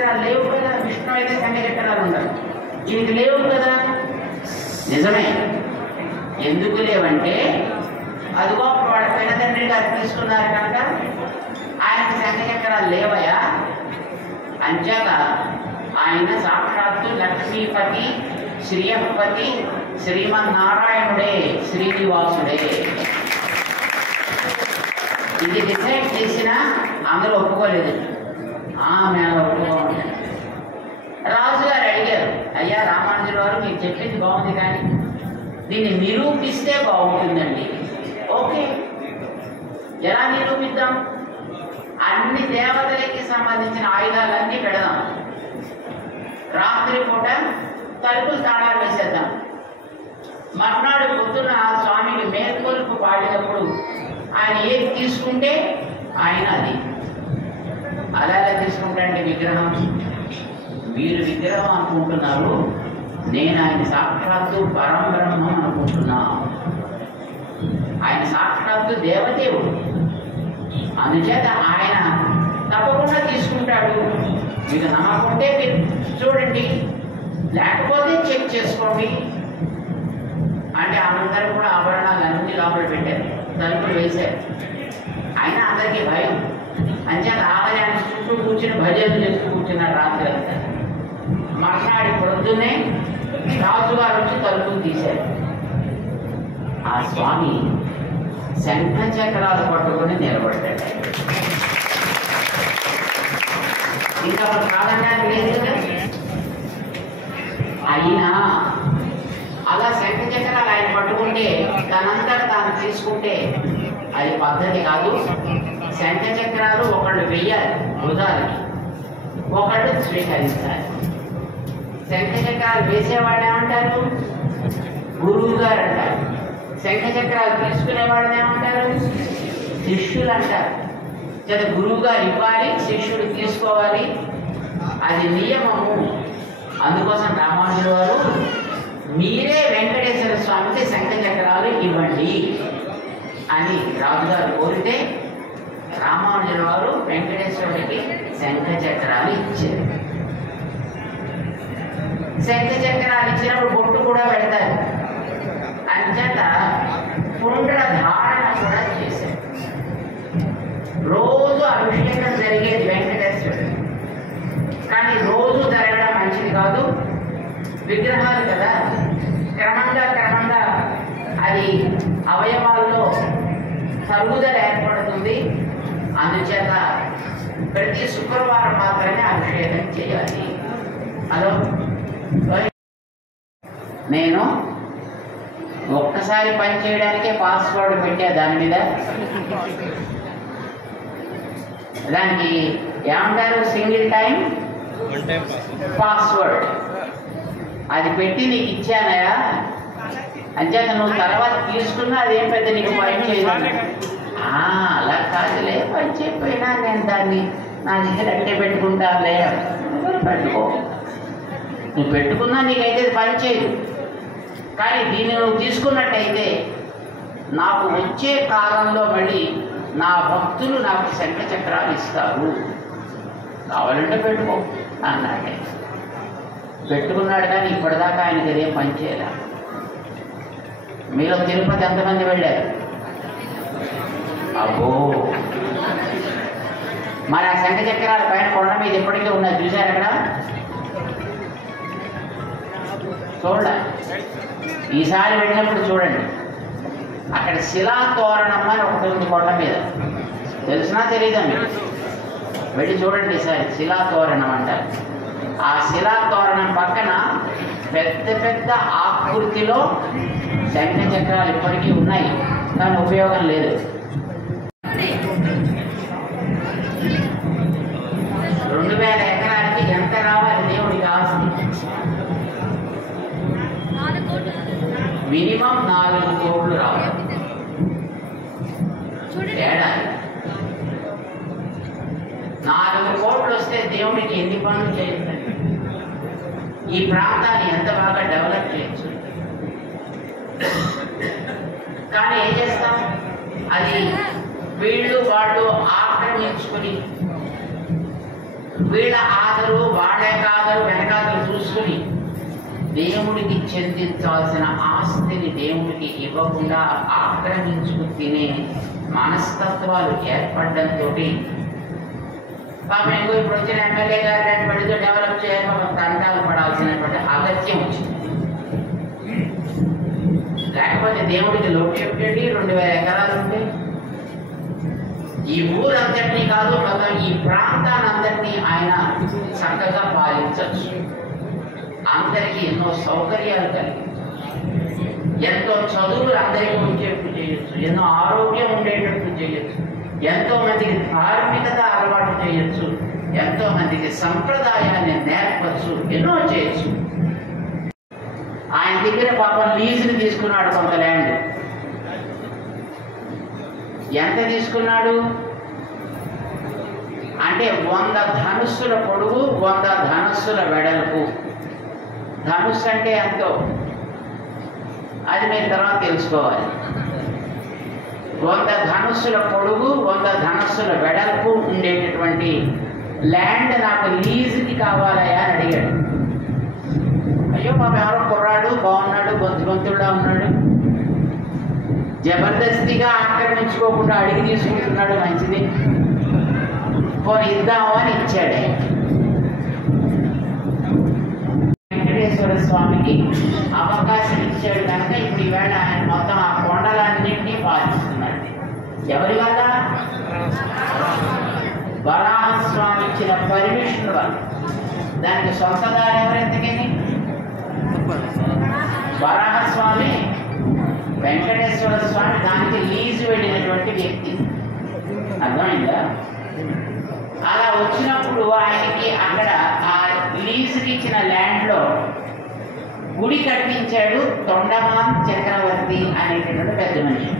చక్రాలు లేవు కదా, విష్ణు అయితే శంఖ చక్రాలు ఉండవు, దీనికి లేవు కదా. నిజమే, ఎందుకు లేవంటే అదిగో వాడి పైన తండ్రి గారు తీసుకున్నారు కనుక ఆయనకి శంఖ చక్రాలు లేవయా. అంచేత ఆయన సాక్షాత్తు లక్ష్మీపతి, శ్రీయపతి, శ్రీమన్నారాయణుడే, శ్రీనివాసుడే. ఇది డిసైడ్ చేసినా అందరూ ఒప్పుకోలేదు. మేము ఒప్పుకోమంటే రాజుగారు అడిగారు, అయ్యా రామానుజుల వారు మీకు చెప్పింది బాగుంది కానీ దీన్ని నిరూపిస్తే బాగుంటుందండి. ఓకే, ఎలా నిరూపిద్దాం? అన్ని దేవతలకి సంబంధించిన ఆయుధాలన్నీ పెడదాం, రాత్రి పూట తలుపులు తాళాలు వేసేద్దాం, మర్నాడు పొద్దున స్వామికి మేల్కొలుపు పాడినప్పుడు ఆయన ఏది తీసుకుంటే ఆయన అది. అలా తీసుకుంటాండి విగ్రహం. మీరు విగ్రహం అనుకుంటున్నారు, నేను ఆయన సాక్షాత్తు పరబ్రహ్మం అనుకుంటున్నా. ఆయన సాక్షాత్తు దేవదేవుడు, అందుచేత ఆయన తప్పకుండా తీసుకుంటాడు. మీకు నమ్మకం ఉంటే మీరు చూడండి, లేకపోతే చెక్ చేసుకోండి అంటే అందరూ కూడా ఆభరణాలు అన్ని లోపల పెట్టారు, తలుపులు వేశారు. అయినా అందరికీ భయం. అంచేత ఆలయాన్ని చుట్టూ కూర్చుని భజనలు చేస్తూ కూర్చున్నారు రాత్రి అంతా. మర్నాడు పొద్దున్నే రాజుగారు వచ్చి తలుపులు తీశారు. ఆ స్వామి శంఖ చక్రాలు పట్టుకుని నిలబడ్డాడు. ఇంకా కాదనడానికి లేదు కదా. అయినా అలా శంఖ చక్రాలు ఆయన పట్టుకుంటే తనంతా తాను తీసుకుంటే అది పద్ధతి కాదు. శంఖ చక్రాలు ఒకళ్ళు వెయ్యాలి భుజాలకి, ఒకళ్ళు స్వీకరించాలి. శంఖ చక్రాలు వేసేవాళ్ళు ఏమంటారు? గురువు గారు అంటారు. శంఖ చక్రాలు తీసుకునేవాళ్ళని ఏమంటారు? శిష్యులు అంటారు. లేదా గురువు గారు ఇవ్వాలి, శిష్యుడు తీసుకోవాలి, అది నియమము. అందుకోసం రామానుజుల వారు మీరే వెంకటేశ్వర స్వామికి శంఖ చక్రాలు ఇవ్వండి అని రాజుగారు కోరితే రామానుజుల వారు వెంకటేశ్వరుడికి శంఖ చక్రాలు ఇచ్చారు. శంఖ చక్రాలు ఇచ్చినప్పుడు బొట్టు కూడా పెడతారు. అంచేత పుండ్ర ధారణ కూడా చేశారు. రోజు అభిషేకం జరిగేది వెంకటేశ్వరుడు, కానీ రోజు జరగడం మంచిది కాదు. విగ్రహాలు కదా, క్రమంగా అది అవయవాల్లో తరుగుదల ఏర్పడుతుంది. అందుచేత ప్రతి శుక్రవారం మాత్రమే అభిషేకం చేయాలి. హలో, నేను ఒక్కసారి పని చేయడానికే పాస్వర్డ్ పెట్టా దాని మీద. దానికి ఏమంటారు? Single time password. అది పెట్టి నీకు ఇచ్చానయా, అంచేత నువ్వు తర్వాత తీసుకున్నా అదేం పెద్ద నీకు పని చేయదు. అలా కాదులే, పని చెప్పినా నేను దాన్ని నా దగ్గర అట్టే పెట్టుకుంటానులే. పెట్టుకో, నువ్వు పెట్టుకున్నా నీకైతే పని చేయదు. కానీ దీన్ని నువ్వు తీసుకున్నట్టయితే నాకు వచ్చే కాలంలో మళ్ళీ నా భక్తులు నాకు శంఖ చక్రాలు ఇస్తారు, కావాలంటే పెట్టుకో అన్నాడే. పెట్టుకున్నాడు, కానీ ఇప్పటిదాకా ఆయనకి అదేం పని చేయాల. మీలో తిరుపతి ఎంతమంది వెళ్ళారు? అబ్బో, మరి ఆ శంఖ చక్రాల పైన కొండ మీద ఎప్పటికీ ఉన్నది చూశారు అక్కడ? చూడండి, ఈసారి వెళ్ళినప్పుడు చూడండి, అక్కడ శిలా తోరణం అని ఒకటి ఉంది కొండ మీద. తెలిసినా తెలీదా మీరు? వెళ్ళి చూడండి ఈసారి. శిలా తోరణం అంటారు. ఆ శిలా తోరణం పక్కన పెద్ద పెద్ద ఆకృతిలో శంఖ చక్రాలు ఇప్పటికీ ఉన్నాయి, కానీ ఉపయోగం లేదు. 2000 ఎకరాలకి ఎంత రావాలి దేవుడికి ఆస్తి? మినిమం 4 కోట్లు రావాలి ఏడాది. 4 కోట్లు వస్తే దేవుడికి ఎన్ని పనులు చేయొచ్చు? ఈ ప్రాంతాన్ని ఎంత బాగా డెవలప్ చేయొచ్చు. కానీ ఏం చేస్తాం? అది వీళ్ళు వాళ్ళు ఆక్రమించుకుని వీళ్ళ ఆదరు వాళ్ళే కాదరు వెనకాదలు చూసుకుని దేవుడికి చెందించాల్సిన ఆస్తిని దేవుడికి ఇవ్వకుండా ఆక్రమించుకు తినే మనస్తత్వాలు ఏర్పడడంతో పాపం ఇంకో ఇప్పుడు వచ్చిన ఎమ్మెల్యే గారు రెండు పడితో డెవలప్ చేయక తండాలు పడాల్సినటువంటి అగత్యం వచ్చింది. లేకపోతే దేవుడికి లోటు ఏమిటండి? 2000 ఎకరాలు ఉంటాయి. ఈ ఊరందరినీ కాదు, మొత్తం ఈ ప్రాంతానందరినీ ఆయన చక్కగా పాలించవచ్చు. అందరికీ ఎన్నో సౌకర్యాలు కలిగించవచ్చు, ఎంతో చదువులు అందరికీ వచ్చేట్టు చేయొచ్చు, ఎన్నో ఆరోగ్యం ఉండేటట్టు చేయొచ్చు, ఎంతో మందికి ధార్మికత అలవాటు చేయొచ్చు, ఎంతో మందికి సంప్రదాయాన్ని నేర్పచ్చు, ఎన్నో చేయొచ్చు. ఆయన దగ్గర పాపం లీజుని తీసుకున్నాడు కొంత ల్యాండ్. ఎంత తీసుకున్నాడు అంటే 100 ధనుస్సుల పొడుగు, 100 ధనుస్సుల వెడల్పు. ధనుస్సు అంటే ఎంతో అది మీరు తర్వాత తెలుసుకోవాలి. 100 ధనుస్సుల పొడుగు, 100 ధనుస్సుల వెడల్పు ఉండేటటువంటి ల్యాండ్ నాకు లీజుకి కావాలయా అని అడిగాడు. అయ్యో పాప ఎవరో కుర్రాడు బాగున్నాడు, గొంతులా ఉన్నాడు, జబర్దస్తిగా ఆక్రమించుకోకుండా అడిగి తీసుకుంటున్నాడు, మంచిది, పోనీ ఇద్దాము అని ఇచ్చాడు. వెంకటేశ్వర స్వామికి అవకాశం ఇచ్చాడు కనుక ఇప్పుడు ఈవేళ ఆయన మొత్తం ఆ కొండలన్నింటినీ పాలిస్తున్నాడు. ఎవరి వల్ల? వరాహస్వామి ఇచ్చిన పర్మిషన్ వల్ల. దానికి సొంతదారు ఎవరెంతకని? వరాహస్వామి, వెంకటేశ్వర స్వామి దానికి లీజు వెళ్ళినటువంటి వ్యక్తి. అర్థమైందా? అలా వచ్చినప్పుడు ఆయనకి అక్కడ ఆ లీజుకి ఇచ్చిన ల్యాండ్లో గుడి కట్టించాడు తొండమాన్ చక్రవర్తి అనేటటువంటి పెద్ద మనిషి.